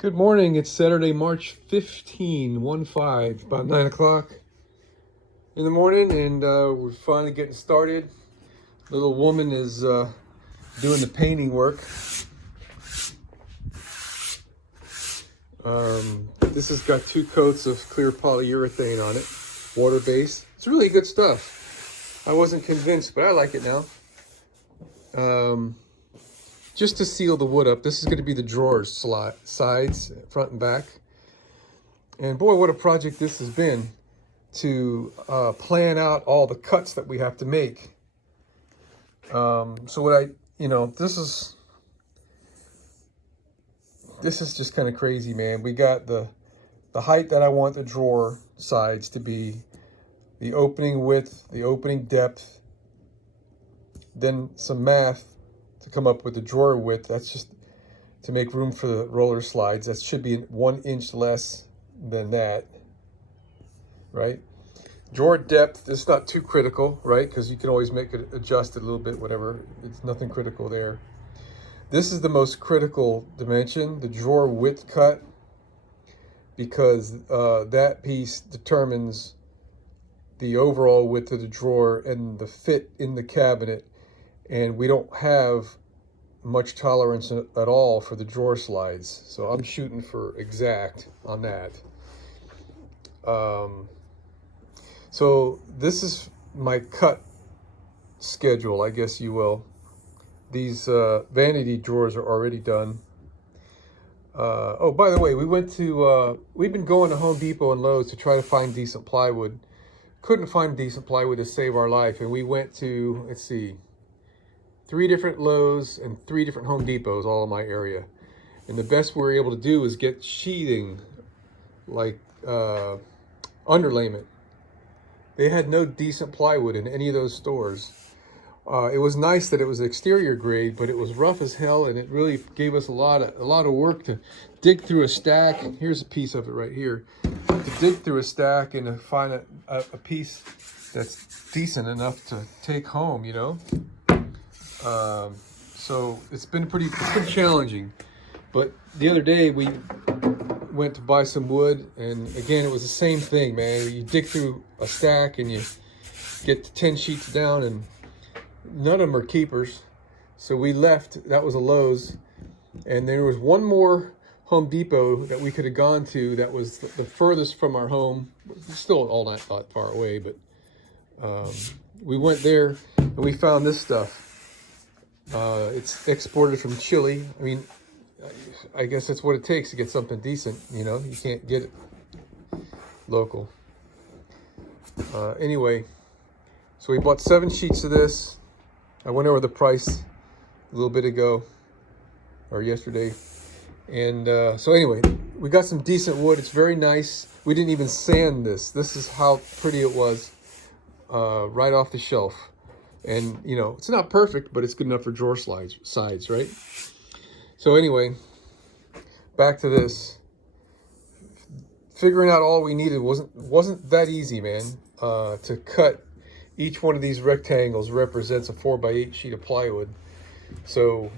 Good morning. It's Saturday, March 15, 1-5, about 9 o'clock in the morning, and we're finally getting started. Little woman is doing the painting work. This has got 2 coats of clear polyurethane on it, water-based. It's really good stuff. I wasn't convinced, but I like it now. Just to seal the wood up. This is going to be the drawers sides, front and back. And boy, what a project this has been to plan out all the cuts that we have to make. So what this is just kind of crazy, man. We got the height that I want the drawer sides to be, the opening width, the opening depth, then some math to come up with the drawer width. That's just to make room for the roller slides. That should be 1 inch less than that, right? Drawer depth is not too critical, right? Because you can always make it adjust it a little bit, whatever. It's nothing critical there. This is the most critical dimension, the drawer width cut, because that piece determines the overall width of the drawer and the fit in the cabinet. And we don't have much tolerance at all for the drawer slides. So I'm shooting for exact on that. So this is my cut schedule, I guess you will. These vanity drawers are already done. Oh, by the way, we've been going to Home Depot and Lowe's to try to find decent plywood. Couldn't find decent plywood to save our life. And we went to, let's see, 3 different Lowe's and 3 different Home Depots, all in my area. And the best we were able to do is get sheathing, like underlayment. They had no decent plywood in any of those stores. It was nice that it was exterior grade, but it was rough as hell, and it really gave us a lot of work to dig through a stack. Here's a piece of it right here. To dig through a stack and to find a piece that's decent enough to take home, you know. So it's been challenging. But the other day we went to buy some wood, and again it was the same thing, man. You dig through a stack and you get to 10 sheets down, and none of them are keepers. So we left. That was a Lowe's, and there was one more Home Depot that we could have gone to that was the furthest from our home. Still all not far away, but we went there and we found this stuff. It's exported from Chile. I mean, I guess that's what it takes to get something decent, you know. You can't get it local. Anyway, so we bought 7 sheets of this. I went over the price a little bit ago, or yesterday. And so anyway, we got some decent wood. It's very nice. We didn't even sand this. This is how pretty it was, right off the shelf. And, you know, it's not perfect, but it's good enough for drawer sides, right? So anyway, back to this. Figuring out all we needed wasn't that easy, man. To cut each one of these rectangles represents a 4x8 sheet of plywood. So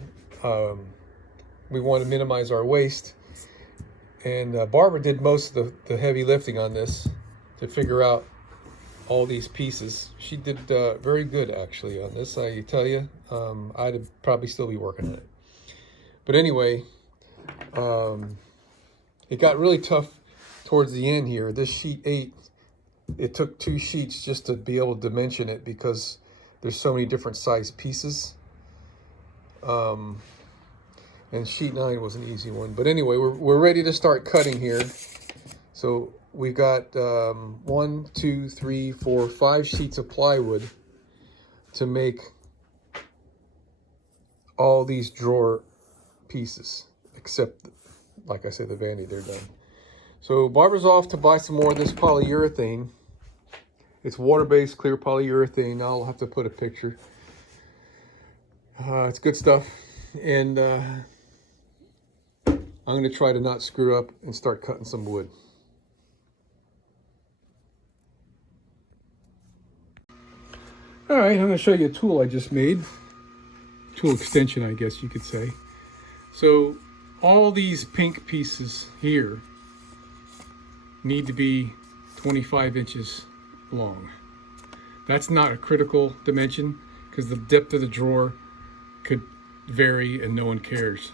we want to minimize our waste. And Barbara did most of the heavy lifting on this to figure out all these pieces. She did very good actually on this, I tell you. I'd probably still be working on it. But anyway, it got really tough towards the end here. This sheet 8, it took 2 sheets just to be able to dimension it because there's so many different size pieces. And sheet 9 was an easy one. But anyway, we're ready to start cutting here. So we've got 1, 2, 3, 4, 5 sheets of plywood to make all these drawer pieces, except, like I said, the vanity, they're done. So Barbara's off to buy some more of this polyurethane. It's water-based clear polyurethane. I'll have to put a picture. It's good stuff. And I'm going to try to not screw up and start cutting some wood. All right, I'm going to show you a tool I just made. Tool extension, I guess you could say. So all these pink pieces here need to be 25 inches long. That's not a critical dimension because the depth of the drawer could vary and no one cares.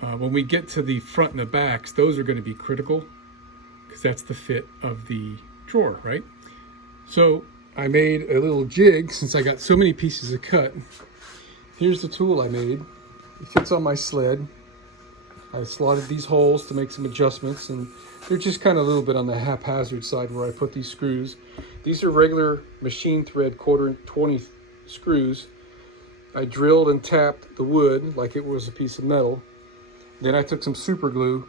When we get to the front and the backs, those are going to be critical because that's the fit of the drawer, right? So I made a little jig since I got so many pieces to cut. Here's the tool I made. It fits on my sled. I slotted these holes to make some adjustments, and they're just kind of a little bit on the haphazard side where I put these screws. These are regular machine thread 1/4-20 screws. I drilled and tapped the wood like it was a piece of metal. Then I took some super glue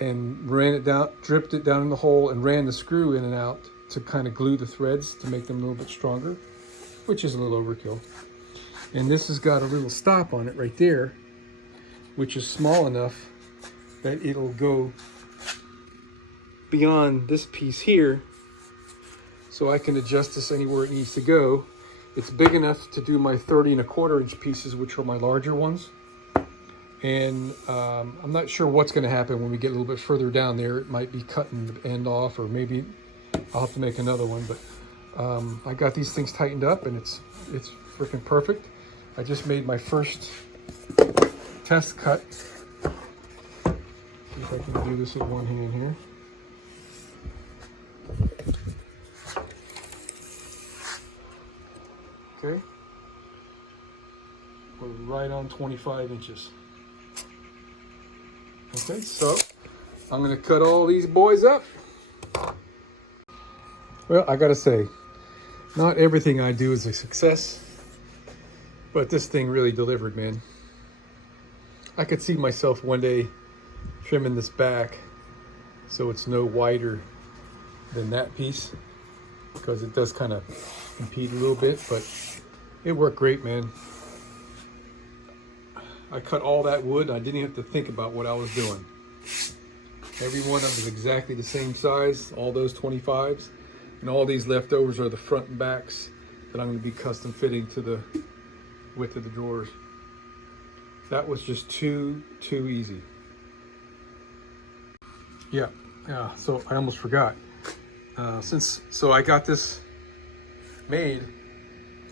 and ran it down, dripped it down in the hole, and ran the screw in and out to kind of glue the threads to make them a little bit stronger, which is a little overkill. And this has got a little stop on it right there, which is small enough that it'll go beyond this piece here, so I can adjust this anywhere it needs to go. It's big enough to do my 30 1/4 inch pieces, which are my larger ones. And I'm not sure what's going to happen when we get a little bit further down there. It might be cutting the end off, or maybe I'll have to make another one. But I got these things tightened up, and it's freaking perfect. I just made my first test cut. See if I can do this with one hand here. Okay. We're right on 25 inches. Okay, so I'm going to cut all these boys up. Well, I got to say, not everything I do is a success, but this thing really delivered, man. I could see myself one day trimming this back so it's no wider than that piece, because it does kind of impede a little bit, but it worked great, man. I cut all that wood. I didn't have to think about what I was doing. Every one of them is exactly the same size, all those 25s, and all these leftovers are the front and backs that I'm going to be custom fitting to the width of the drawers. That was just too easy. Yeah, so I almost forgot. So I got this made,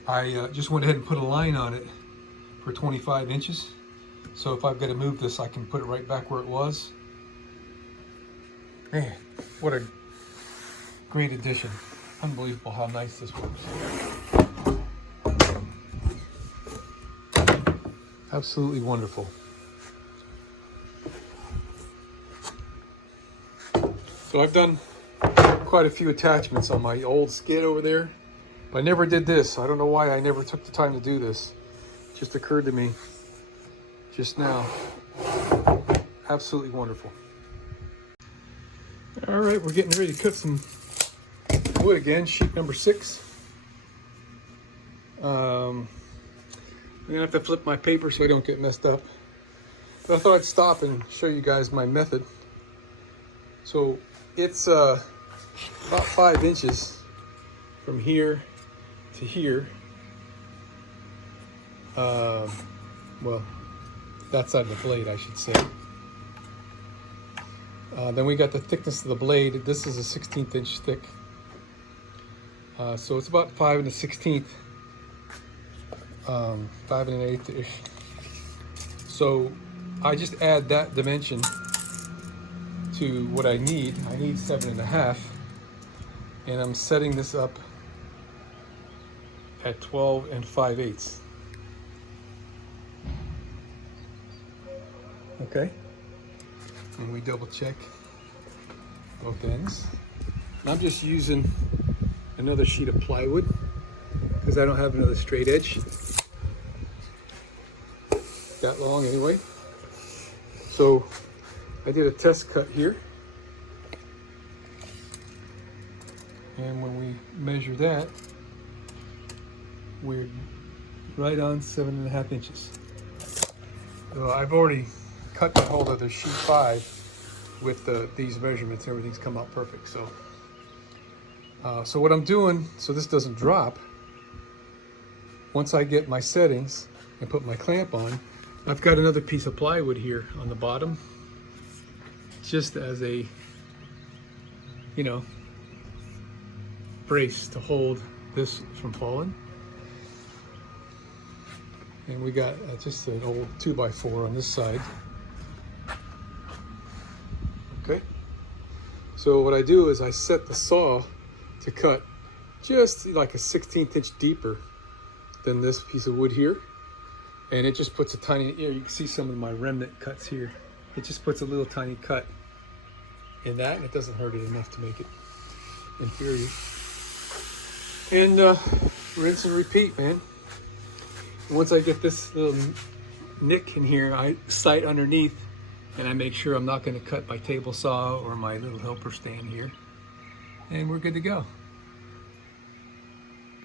I just went ahead and put a line on it for 25 inches. So if I've got to move this, I can put it right back where it was. Man, what a great addition. Unbelievable how nice this works. Absolutely wonderful. So I've done quite a few attachments on my old skid over there, but I never did this. I don't know why I never took the time to do this. It just occurred to me just now. Absolutely wonderful. All right, we're getting ready to cut some wood again, sheet number 6. I'm gonna have to flip my paper so I don't get messed up. But I thought I'd stop and show you guys my method. So it's about 5 inches from here to here. Well, that side of the blade, I should say. Then we got the thickness of the blade. This is a 1/16 inch thick. So it's about 5 1/16, 5 1/8 ish. So I just add that dimension to what I need. I need 7 1/2, and I'm setting this up at 12 5/8. Okay, and we double check both ends. I'm just using another sheet of plywood because I don't have another straight edge that long anyway. So I did a test cut here, and when we measure that, we're right on 7 1/2 inches. So I've already cut the whole other sheet 5 with these measurements. Everything's come out perfect. So so what I'm doing, so this doesn't drop, once I get my settings and put my clamp on, I've got another piece of plywood here on the bottom, just as a, you know, brace to hold this from falling. And we got just an old 2x4 on this side. Okay. So what I do is I set the saw to cut just like a 1/16 inch deeper than this piece of wood here. And it just puts a tiny, you can see some of my remnant cuts here. It just puts a little tiny cut in that, and it doesn't hurt it enough to make it inferior. And rinse and repeat, man. Once I get this little nick in here, I sight underneath, and I make sure I'm not going to cut my table saw or my little helper stand here, and we're good to go.